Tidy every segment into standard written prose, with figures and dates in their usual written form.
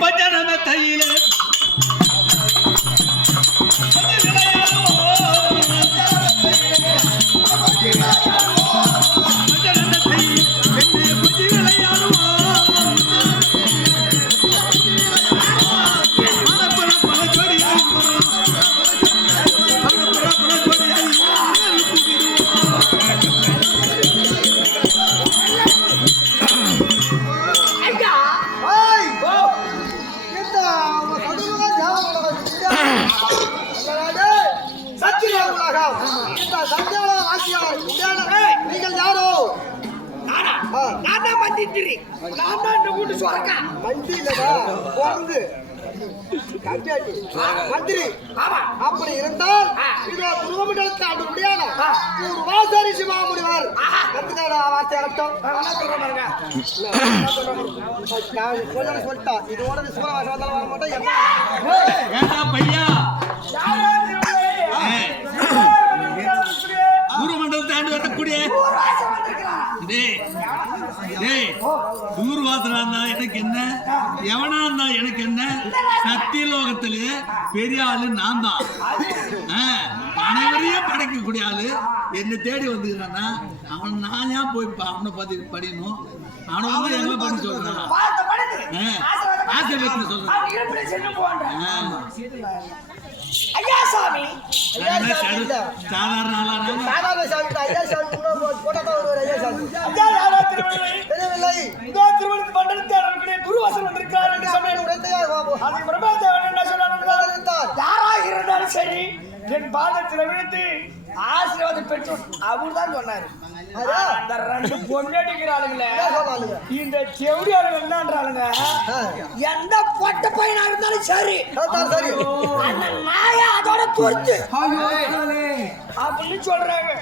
பஞ்சனம தையிலே நீங்கள் யாரோ? மந்திரி அப்படி இருந்தால் இதோ துருவமண்டலத்தை ஆண்டு முடியாது வாசரி சிவா முடிவார் சொல்லிட்டா இதோட சிவராசம் வந்தாலும் வர மாட்டோம் பையா ஊர்மண்டலத்தை ஆண்டு வரக்கூடிய ஊர்வாசனா இருந்தா எனக்கு என்ன, எவனா இருந்தா எனக்கு என்ன, சத்தியலோகத்திலே பெரிய ஆளு நான் தான். அனைவரையும் படைக்கக்கூடிய ஆளு என்னை தேடி வந்துக்கிறான்னா அவன் நான் ஏன் போய் அவனை பார்த்து படிக்கணும்? அவனை வந்து எங்களை பண்ணி சொல்றான், ஆசை வைக்க சொல்றான். ஐயா சாமி சாதாரண இருந்தாலும் சரி என் பாதத்தில் விழுந்து ஆசீர்வாதம் பெற்று அவர் தான் சொன்னாரு. அந்த ரெண்டு பொண்ணடிக்கிறாளுங்களே இந்த செவடி ஆளுங்க என்னன்றாளுங்க, எந்த பொட்ட பையனா இருந்தாலும் சரி அந்த நாய அதோட பொறுத்து அப்படின்னு சொல்றாங்க.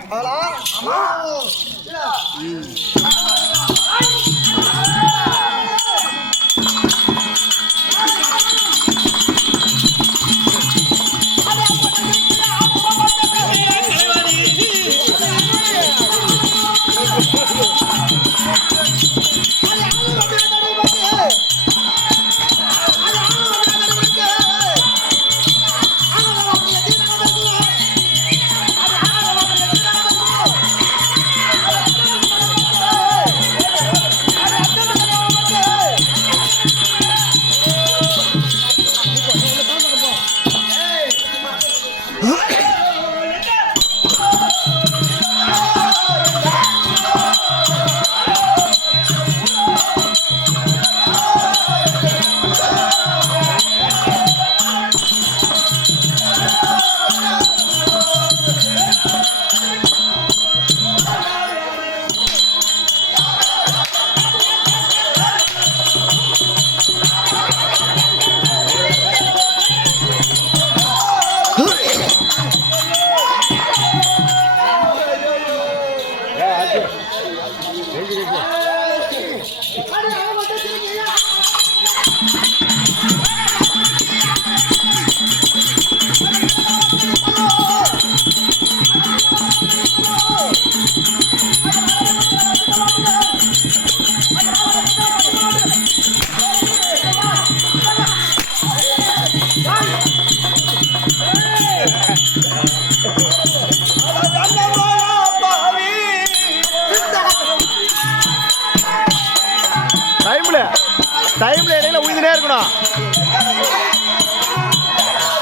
டைம்ல இடையில உயிரினே இருக்கணும்.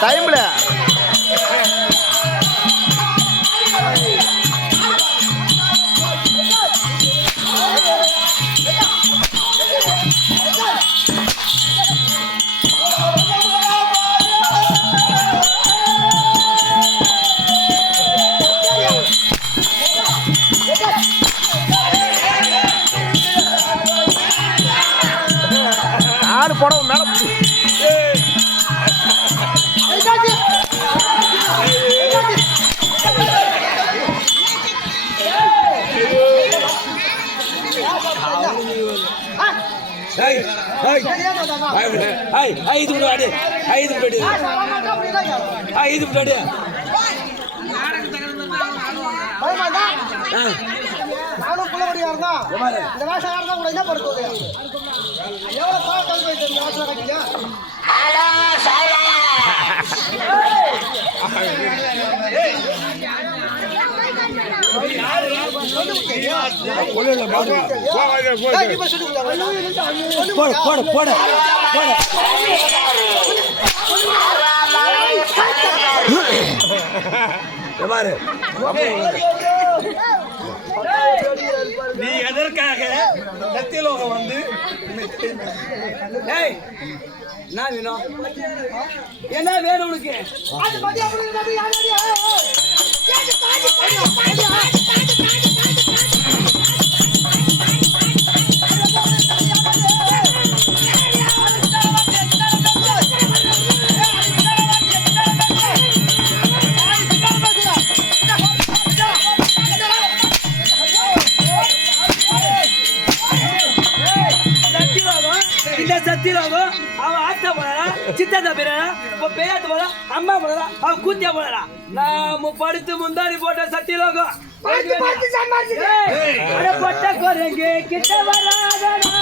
டைம்ல ஆடு போட மேல நானும் குலவரியா இருந்தா இந்த வேஷம் யாருதான் கூட என்ன படுத்துவது எவ்வளவு கால கல்வி வைத்து இந்த வேஷம் கட்டிங்க நீ எதற்காக சத்தியலோகம் வந்து என்ன வேணும் உனக்கு? சத்தியலோகம் அவன் ஆத்தா போனா சித்தாத்தா பேரா பேயாத்து போனா அம்மா போனா அவன் கூத்தியா போனா நாம படுத்து முந்தாடி போட்ட சத்தியலோகம் பட்ட குரங்கு கிட்ட வராதடா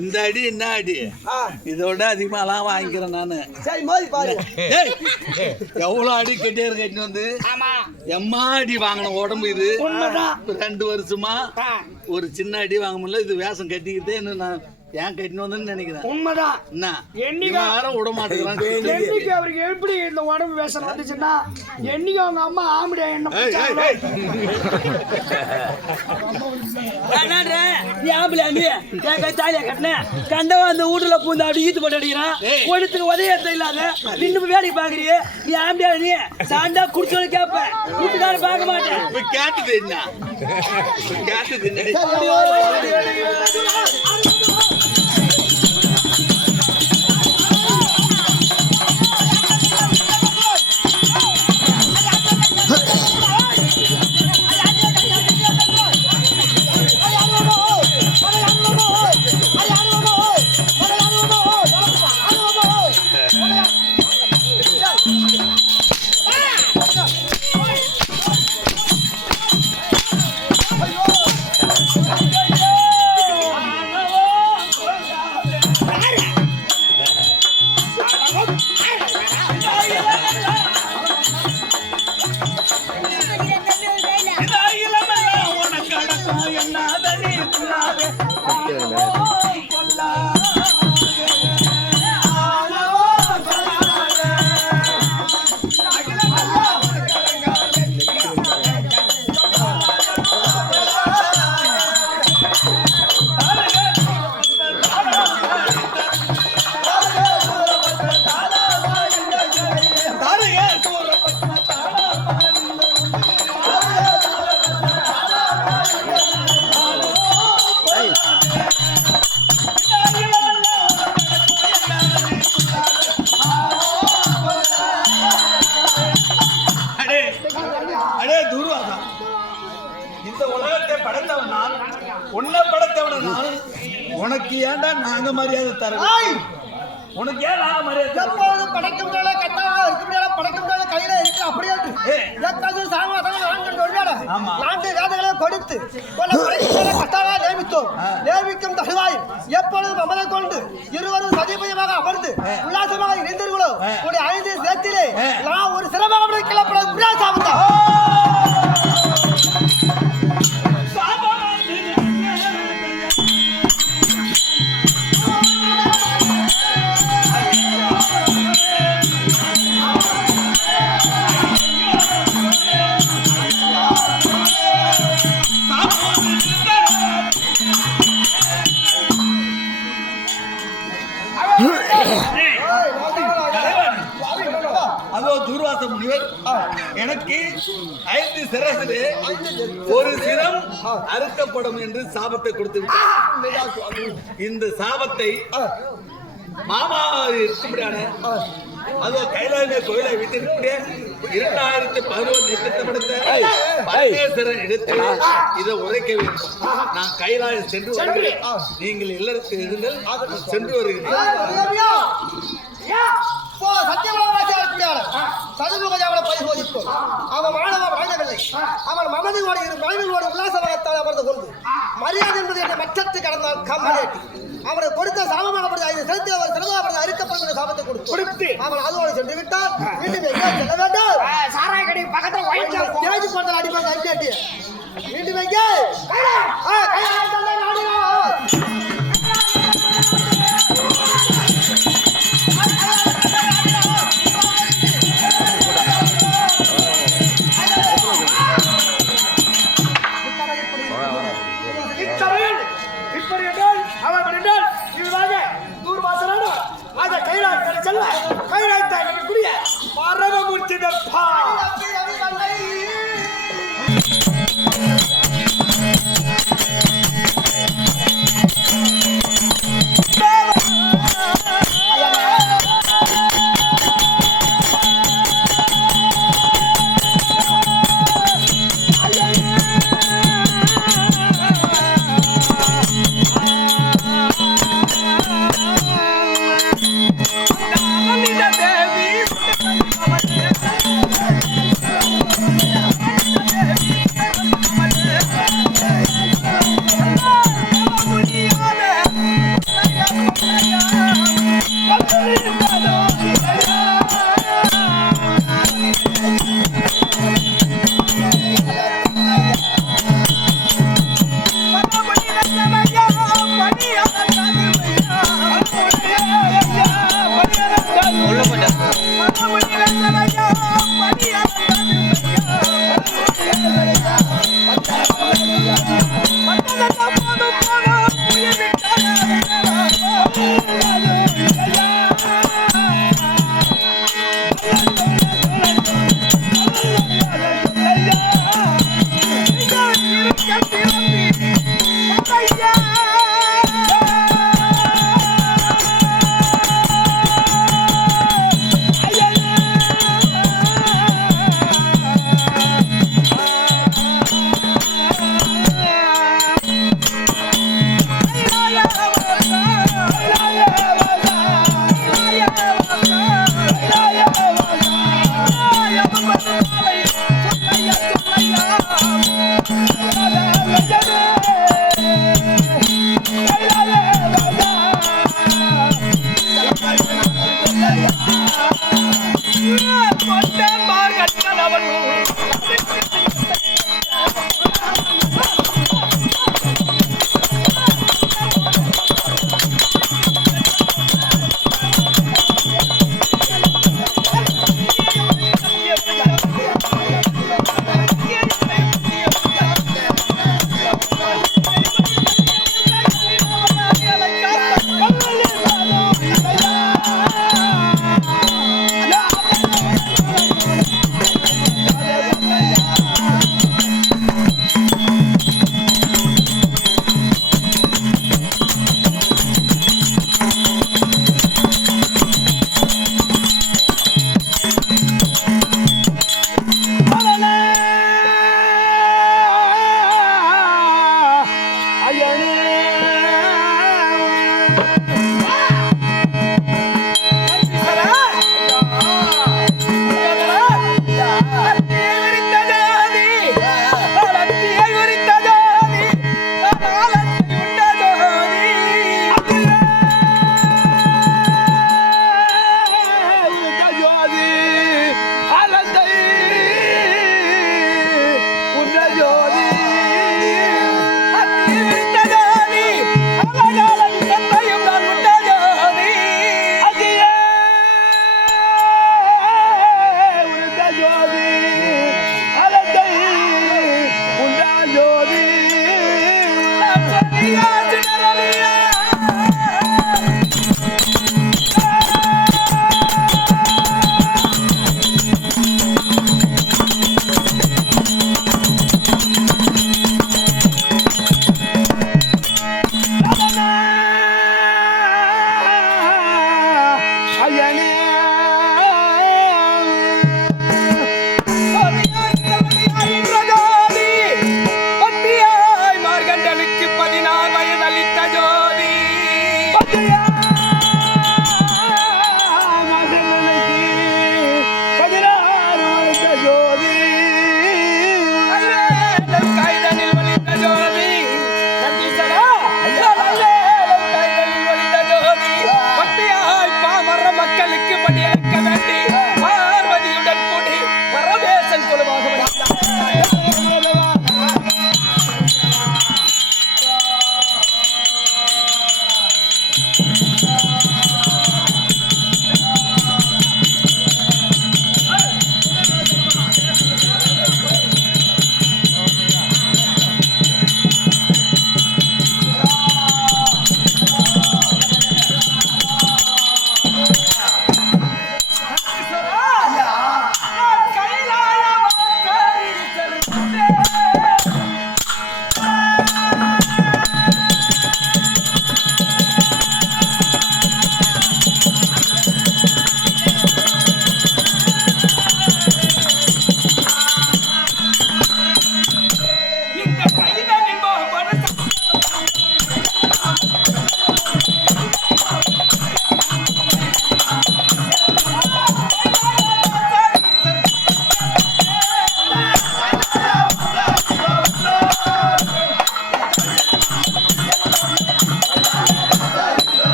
இந்த அடி என்ன அடி இதோட அதிகமாலாம் வாங்கிக்கிறேன் நானு. சரி மோதி பாரு எவ்வளவு அடி கட்டியாரு கட்டி வந்து எம்மா அடி வாங்கின உடம்பு இது 2 வருஷமா ஒரு சின்ன அடி வாங்க முடியல. இது வேஷம் கட்டிக்கிட்டே நான் ஏன் கட்டினு வந்தேன்னு நினைக்கிறேன். உண்மைதான். என்ன என்னைக்கு யாரும் விட மாட்டேங்கிறான். என்னைக்கு அவருக்கு எப்படி இந்த உடம்பு வேஷம் வந்துச்சுன்னா என்னைக்கு அவங்க அம்மா ஆம்படியா என்ன கண்டவா அந்த வீட்டுல பூந்து அப்படி ஈத்து போட்டு அடிக்கிறான். ஒழுத்துக்கு உதயத்தை இல்லாத இன்னும் வேலைக்கு பாக்குறியே நீ ஆம்படியா நீ சாண்டா குடிச்சோன்னு கேப்ப வீட்டுக்கார பார்க்க மாட்டேன். கேட்டது என்ன கேட்டது என்ன உனக்கு ஏன்டா நாங்க மரியாதை தரோம்? உனக்கு ஏன் நாங்க மரியாதை தரோம்? படைக்க முடியல கட்டாக இருக்க முடியல படைக்க முடியல கையில இருக்கு அப்படியே சாங்க வாங்க சொல்றாரு. நாட்டு வேதங்களை கொடுத்து கட்டாக நியமித்தோம். நியமிக்கும் தகவாய் எப்பொழுதும் அமலை கொண்டு இருவரும் சதிபயமாக அமர்ந்து உல்லாசமாக இருந்தீர்களோ உடைய 5 சேத்திலே நான் ஒரு சிரமமாக கிளப்பட உல்லாசாமத்தான். அதோ தூர்வாச முனிவர் எனக்கு 5 சிரசிலே ஒரு சிரம் அறுக்கப்படும் என்று சாபத்தை கொடுத்து விட்டார். இந்த சாபத்தை மாமா இருக்கும்படியான அதோ கைலாய கோயிலை விட்டு 2011 திட்டப்படுத்த பரமேஸ்வரன் எடுத்து இதை உரைக்க வேண்டும். நான் கைலாயம் சென்று வருகிறேன். நீங்கள் இல்லறத்தில் இருங்கள், சென்று வருகிறேன். பரிசோதிப்போம். அவன் மாணவன் வாழ்ந்தவில்லை. அவன் மனதோடு இரு மனைவியோடு உல்லாசமாகத்தான் அமர்ந்து கொண்டு மரியாதை என்பது என்னை மற்றத்து கடந்தால் கம்மலேட்டி அவனை கொடுத்த சாபமாகப்படுது 5 செலுத்தி அவர் சிறந்தாப்படுது அறுக்கப்படும் சாபத்தை கொடுத்து அவன் அதோடு சென்று விட்டால் மீண்டும் எங்கே செல்ல வேண்டும்? சாராய கடை பக்கத்துல தேஜி போட்டால் அடிப்பாங்க அடிக்காட்டி மீண்டும் எங்கே கைலாயக்கூடிய பரமமூர்த்தி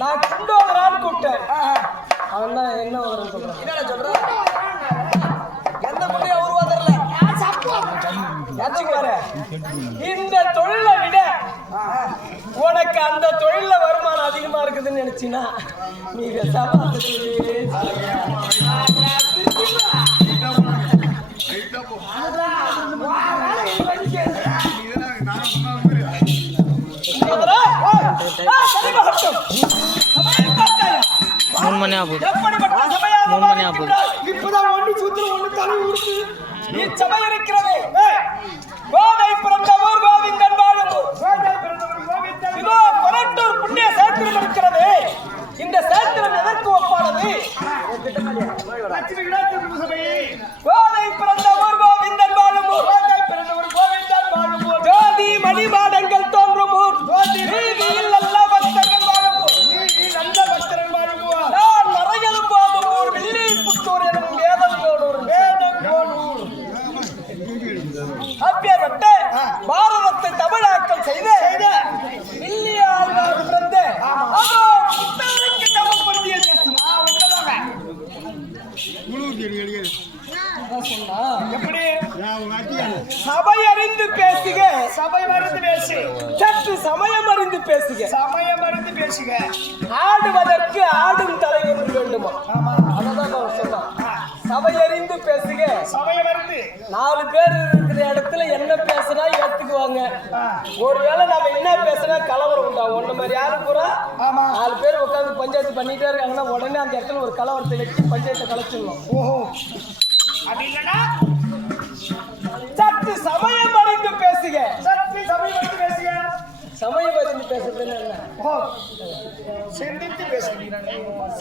நான் குண்டோதரான்னு கூப்பிட்டேன். அவன் தான் என்ன ஓதுறன்னு சொல்றான். என்ன சொல்றான்? எந்த குண்டையும் ஒரு ஓதரல. இந்த தொழிலை விட உனக்கு அந்த தொழில வருமானம் அதிகமா இருக்குதுன்னு நினைச்சினா நீங்க இப்பதான் ஒண்ணு சூத்திர ஒண்ணு தலை உடுத்து நீ சபை இருக்கிறது கோதை பிறந்தவர் கோவிந்தன் வாழும் இதோ கொரட்டூர் புண்ணிய சேத்திரம் இருக்கிறது. இந்த சேத்திரம் எதற்கு ஒப்பானது? கோதை பிறந்தவர் கோவிந்தன் வாழும் ஜோதி மணிமாடங்கள் தோன்றும் ஊர் வீதியில் நல்ல பக்தர்கள் வாழும் நல்ல பக்தர்கள் வாழும் நான் மறைகளும் போதும் ஊர் வெள்ளி புத்தூர் எனும் வேதம் போனூர் அப்பேற்பட்ட பாரதத்தை தமிழாக்கம் செய்த வில்லியாழ்வார் பிறந்த புத்தருக்கு தமிழ்படுத்திய தேசம். எப்படி சபை அறிந்து பேசுக, சபை அறிந்து பேசு, சற்று சமயம் அறிந்து பேசுக, சமயம் அறிந்து பேசுக. ஆடுவதற்கு ஆடும் தலைவர் வேண்டுமா? அதான் சொன்னா சபை அறிந்து பேசுக. சபை அறிந்து 4 பேர் இருக்கிற இடத்துல என்ன பேசுனா ஏத்துக்குவாங்க. ஒருவேளை நாம என்ன பேசுனா கலவரம் உண்டாகும். ஒன்ன மாதிரி யாரும் பூரா 4 பேர் உட்காந்து பஞ்சாயத்து பண்ணிட்டே இருக்காங்கன்னா உடனே அந்த இடத்துல ஒரு கலவரத்தை வச்சு பஞ்சாயத்தை கலைச்சிடணும். ஓஹோ அப்படி இல்லைன்னா சற்று சமயம் அறிந்து பேசுக. சற்று சமயம் அறிந்து பேசுக. சமயம் அறிந்து பேசுறது என்ன? சிந்தித்து பேசுங்க.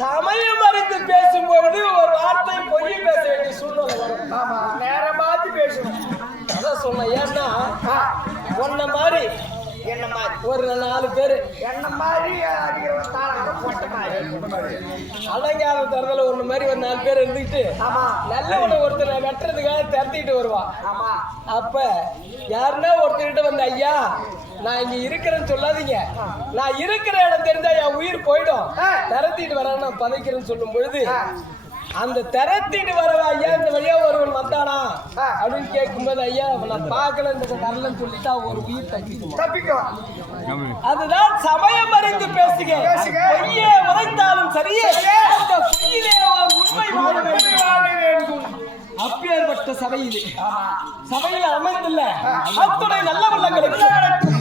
சமயம் அறிந்து பேசும்பொழுது ஒரு வார்த்தை பொய் பேச வேண்டிய சூழ்நிலை வரும். ஆமா நேரமாத்தி பேசணும். அதான் சொன்னேன். ஏன்னா ஒன்ன மாதிரி என்ன மாதிரி ஒரு 4 பேர் என்ன மாதிரி அலங்கார தரதுல ஒண்ணு மாதிரி ஒரு 4 பேர் இருந்துக்கிட்டு நல்ல ஒருத்தர் வெட்டுறதுக்காக திரட்டிட்டு வருவான். அப்ப யாருன்னா ஒருத்தர்கிட்ட வந்து ஐயா நான் இங்க இருக்கிறேன்னு சொல்லாதீங்க, நான் இருக்கிற இடம் தெரிஞ்சா என் உயிர் போயிடும், திரட்டிட்டு வரேன் நான் பதைக்கிறேன்னு சொல்லும் பொழுது அந்த திரட்டிட்டு வரவா ஐயா இந்த வழியா ஒருவன் வந்தானா அப்படின்னு கேட்கும்போது ஐயா நான் பார்க்கல இந்த வரலன்னு சொல்லிட்டா ஒரு உயிர் தப்பிக்கும். அதுதான் சமயம் அறிந்து பேசுக. பொய்யே உரைத்தாலும் சரியே அந்த பொய்யிலே உண்மை வாழ வேண்டும். அப்பேற்பட்ட சபையில் சபையில் அமைந்துள்ள அத்துணை நல்ல வல்லங்களுக்கு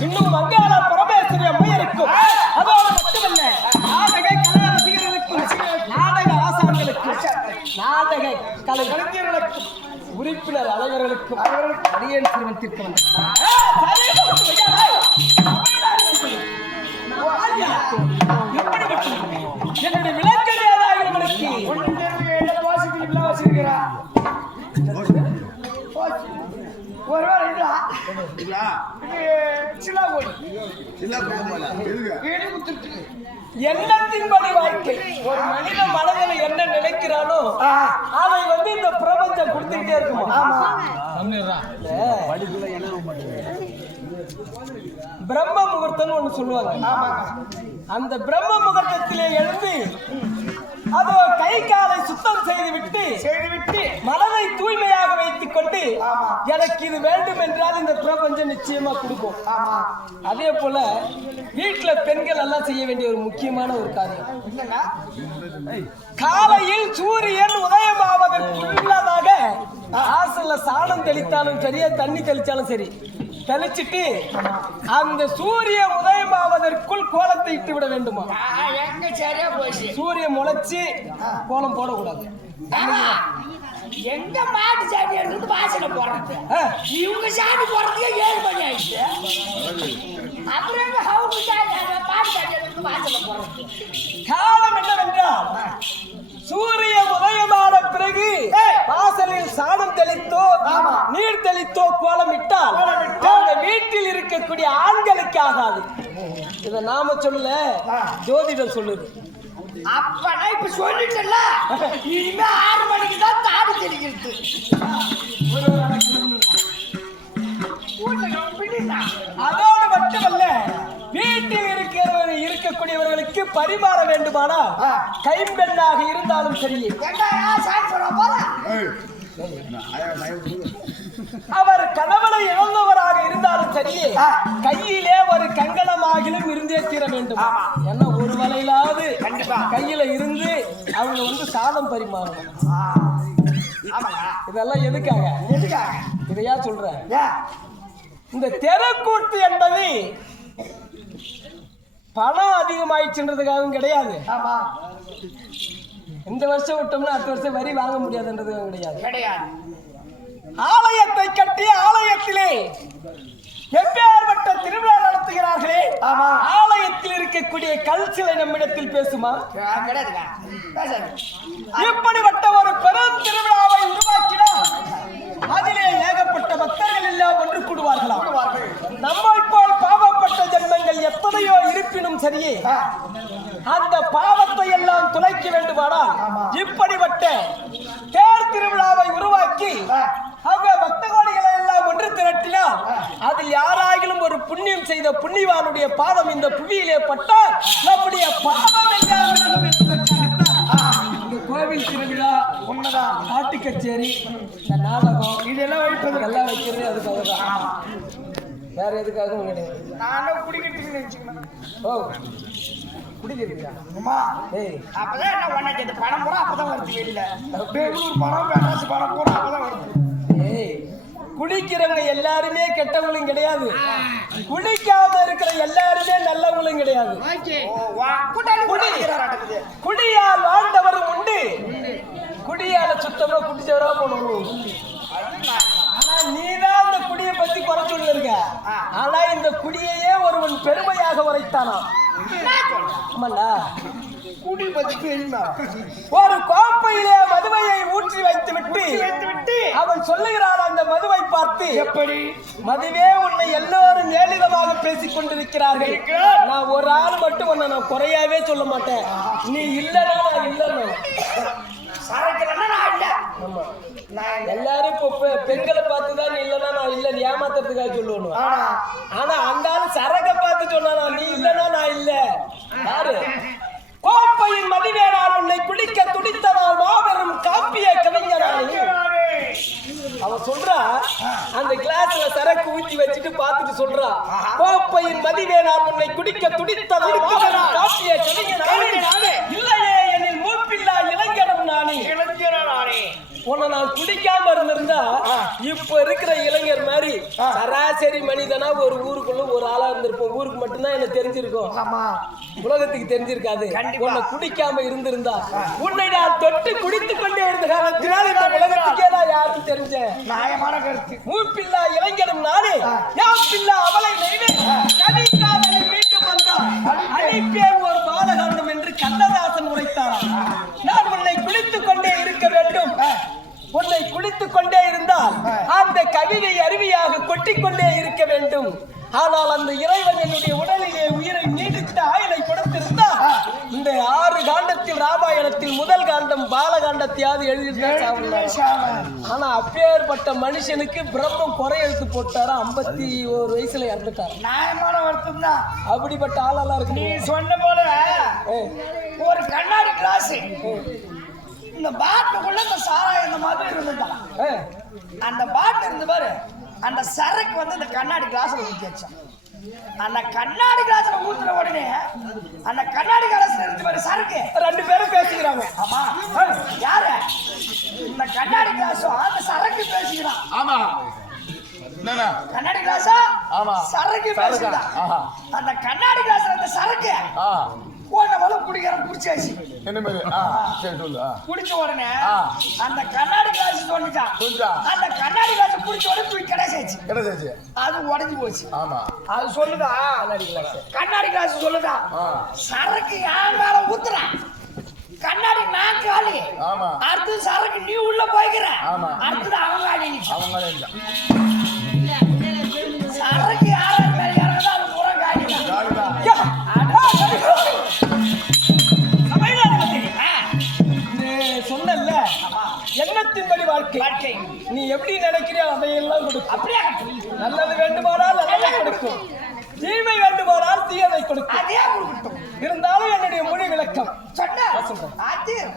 இன்னும் மங்காள பரமேஸ்வரி அம்மையருக்கும் அதோடு மட்டுமல்ல நாடக கலை ரசிகர்களுக்கும் நாடக ஆசான்களுக்கும் நாடக கலை கலைஞர்களுக்கும் உறுப்பினர் அனைவர்களுக்கும் அடியேன் சிறுவத்திற்கு என்னுடைய விளக்கங்களுக்கு வாசிக்கிறார் எண்ணத்தின்படி வாழ்க்கை. ஒரு மனித மனதில் என்ன நினைக்கிறானோ அதை வந்து இந்த பிரபஞ்சம் கொடுத்துக்கிட்டே இருக்குமா? பிரம்ம முகூர்த்தம் ஒண்ணு சொல்லுவாங்க. அந்த பிரம்ம முகூர்த்தத்திலே எழுந்து அதோ கை காலை சுத்தம் செய்துவிட்டு மனதை தூய்மையாக வைத்துக் கொண்டு எனக்கு இது வேண்டும் என்றால் இந்த பிரபஞ்சம் நிச்சயமா கொடுக்கும். அதே போல வீட்டுல பெண்கள் எல்லாம் செய்ய வேண்டிய ஒரு முக்கியமான ஒரு காரியம் காலையில் சூரியன் உதயமாவதற்குள்ளதாக ஆசல்ல சாணம் தெளித்தாலும் சரியா தண்ணி தெளிச்சாலும் சரி தெளிச்சிட்டு அந்த சூரிய உதயமாவதற்குள் கோலத்தை இட்டு விட வேண்டுமா? சூரியன் முளைச்சு கோலம் போடக்கூடாது. எங்க மாட்டு சாமி எடுத்து வாசனை போடுறது இவங்க சாமி போடுறதுக்கே 7 மணி ஆயிடுச்சு. அப்புறம் எங்க ஹவுஸ் பாட்டு சாமி எடுத்து வாசனை போடுறது காரணம் என்னவென்றால் சூரிய உதயமான பிறகு வாசலில் சாணம் தெளித்தோ நீர் தெளித்தோ கோலம் இட்டால் அந்த வீட்டில் இருக்கக்கூடிய ஆண்களுக்கு ஆகாது. இதை நாம சொல்ல ஜோதிடம் சொல்லுது. அப்பனா இப்ப சொல்லிட்டல இனிமே 6 மணிக்கு தான் தாடி தெளிக்கிறது. அதோடு மட்டுமல்ல வீட்டில் இருக்கக்கூடியவர்களுக்கு பரிமாற வேண்டுமானால் கைம்பெண்ணாக இருந்தாலும் சரி அவர் கணவனை இழந்தவராக இருந்தாலும் சரியே கையிலே ஒரு கங்கணமாகிலும் இருந்தே தீர வேண்டும். ஏன்னா ஒரு வலையிலாவது கையில இருந்து அவங்க வந்து சாதம் பரிமாறணும். இதெல்லாம் எதுக்காக இதையா சொல்றேன். இந்த தெருக்கூத்து என்பது பணம் அதிகமாயிடுச்சுன்றதுக்காகவும் கிடையாது. இந்த வருஷம் விட்டோம்னா அடுத்த வருஷம் வரி வாங்க முடியாதுன்றதுக்காகவும் கிடையாது. ஆலயத்தை கட்டி ஆலயத்திலே எப்பேற்பட்ட திருவிழா நடத்துகிறார்களே, ஆலயத்தில் இருக்கக்கூடிய கல் சிலை நம்மிடத்தில் பேசுமா? இப்படிப்பட்ட ஒரு பெரும் திருவிழாவை உருவாக்கினால் அதிலே ஏகப்பட்ட பக்தர்கள் எல்லாம் ஒன்று கூடுவார்களாம். நம்மை போல் பாவப்பட்ட ஜென்மங்கள் எத்தனையோ இருப்பினும் சரியே அந்த பாவத்தை எல்லாம் துளைக்க வேண்டுமானால் இப்படிப்பட்ட தேர் திருவிழாவை உருவாக்கி அவங்க பக்த கோடிகளை எல்லாம் ஒன்று திரட்டினால் அதில் யாராகிலும் ஒரு புண்ணியம் செய்த புண்ணியவானுடைய பாதம் இந்த புவியிலே பட்டால் நம்முடைய பாவம் எல்லாம் கோவில் திருவிழா, பாட்டு கச்சேரி, இந்த நாடகம் இதெல்லாம் வைப்பதெல்லாம் வைக்கிறது அதுக்காக தான். வேற எதுக்காகவும் கிடையாது. நானும் குடிக்கிறதுக்கு ஓ குடிக்கிறீங்களா? அப்பதான் என்ன பண்ண பணம் போட அப்பதான் வருது. இல்லை பெங்களூர் பணம் மெட்ராஸ் பணம் போட அப்பதான் வருது. குடிக்கிறவங்க எல்லாருமே கெட்டவங்களும் கிடையாது, குடிக்காம இருக்கிற எல்லாருமே நல்லவங்களும் கிடையாது. குடியால் வாழ்ந்தவரும் உண்டு, குடியால சுத்தமா குடிச்சவரா போனவரும். ஆனா நீதான் அந்த குடியை பத்தி குறை சொல்லிருக்க. ஆனா இந்த குடியையே ஒருவன் பெருமையாக உரைத்தானா? குடி பத்தி தெரியுமா? ஒரு கோப்பையிலே மதுவையை ஊற்றி வைத்து விட்டு அவன் சொல்லுகிறான் அந்த மதுவை பார்த்து, எப்படி மதுவே உன்னை எல்லோரும் மேலிடமாக பேசிக் கொண்டிருக்கிறார்கள், நான் ஒரு ஆள் மட்டும் உன்னை நான் குறையாவே சொல்ல மாட்டேன், நீ இல்லைன்னா நான் இல்லைன்னு. எல்லாரும் இப்போ பெண்களை பார்த்துதான் நீ இல்லைன்னா நான் இல்லைன்னு ஏமாத்துறதுக்காக சொல்லுவோம். ஆனா அந்த ஆள் சரக்கை பார்த்து சொன்னா நீ இல்லைன்னா நான் இல்ல. யாரு? கோப்பையின் மதிவேனார் உன்னை குடிக்க துடித்ததால் மாபெரும் காப்பிய கவிஞரானே. அவன் சொல்றா அந்த கிளாஸ்ல சரக்கு ஊற்றி வச்சுட்டு பார்த்துட்டு சொல்றா, கோப்பையின் மதிவேனார் உன்னை குடிக்க துடித்ததால் மாபெரும் காப்பிய கவிஞரானே. இல்லையே என்னில் மூப்பில்லா இளைஞனும் நானே. உன்னை நான் குடிக்காம இருந்திருந்தா இப்ப இருக்கிற இளைஞர் மாதிரி சராசரி மனிதனா ஒரு ஊருக்குள்ள ஒரு ஆளா இருந்திருப்போம். ஊருக்கு மட்டும்தான் என்ன தெரிஞ்சிருக்கும், உலகத்துக்கு தெரிஞ்சிருக்காது. உன்னை குடிக்காம இருந்திருந்தா உன்னை நான் தொட்டு குடித்துக் கொண்டே இருந்த காலத்தினால் இந்த உலகத்துக்கே நான் யாருக்கும் தெரிஞ்சேன். நியாயமான கருத்து. மூப்பில்லா இளைஞனும் நானே, யாப்பில்லா அவளை நெய்வே கதிக்காதலை மீண்டும் வந்தார் அழிப்பேன் ஒரு பாலகாண்டம் என்று கண்ணதாசன் உரைத்தார். நான் உன்னை குளித்துக் கொண்டே இருக்க வேண்டும். உன்னை குளித்துக் கொண்டே இருந்தால் அந்த கவிதை அருவியாக கொட்டிக்கொண்டே இருக்க வேண்டும். ஆனால் அந்த இறைவன் என்னுடைய உடலிலே உயிரை நீடித்த ஆயுளை கொடுத்திருந்தால் இந்த 6 காண்டத்தில் ராமாயணத்தில் முதல் காண்டம் பாலகாண்டத்தையாவது எழுதியிருந்தார். ஆனா அப்பேற்பட்ட மனுஷனுக்கு பிரம்மம் குறை எழுத்து போட்டாரா, 51 வயசுல இறந்துட்டார். நியாயமான வருத்தம் தான். அப்படிப்பட்ட ஆளெல்லாம் இருக்கு. நீ சொன்ன போல ஒரு கண்ணாடி கிளாஸ் இந்த பாட்டுக்குள்ள இந்த சாராயம் இந்த மாதிரி இருந்துதான். அந்த பாட்டு இருந்து பாரு, அந்த சரக்கு வந்து இந்த கண்ணாடி கிளாஸ்ல ஊற்றி வச்சான். அந்த கண்ணாடி கிளாஸ்ல ஊத்துற உடனே அந்த கண்ணாடி கிளாஸ்ல இருந்து பாரு சரக்கு 2 பேரும் பேசிக்கிறாங்க. ஆமா, யாரு? இந்த கண்ணாடி கிளாஸும் அந்த சரக்கு பேசிக்கிறான். ஆமா, கண்ணாடி கிளாஸா சரக்கு பேசிக்கிறான். அந்த கண்ணாடி கிளாஸ்ல அந்த சரக்கு குடிச்சாச்சு. என்ன மாதிரி குடிச்ச உடனே அந்த கண்ணாடி கிளாஸ் சொல்லிட்டான். அந்த கண்ணாடி கிளாஸ் குடிச்ச உடனே தூக்கி கிடைச்சாச்சு. அது உடஞ்சி போச்சு. அது சொல்லுதா கண்ணாடி கிளாஸ் சொல்லுதா, சரக்கு யார் மேல ஊத்துறான், கண்ணாடி நான் காலி, அடுத்து சரக்கு நீ உள்ள போய்க்கிற, அடுத்தது அவங்க காலி. சரக்கு யாரும் மேல இறங்குதோ அது பூரா காலி. சொன்னல எண்ணத்தின்படி வாழ்க்கை, நீ எப்படி நினைக்கிறியோ அதையெல்லாம் கொடுக்கும். அப்படியே நல்லது வேண்டுமானால் நல்லதை கொடுக்கும், தீமை வேண்டுமானால் தீயதை கொடுக்கும். அதே கொடுக்கட்டும். இருந்தாலும் என்னுடைய மொழி விளக்கம் சொன்ன தெரியும்.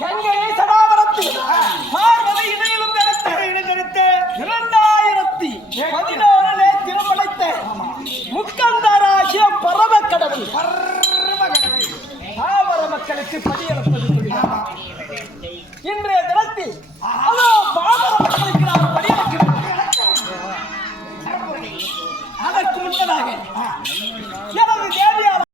கங்கை சடாவரத்து பார்வதி இணையிலும் தரித்த 2016 திருமலை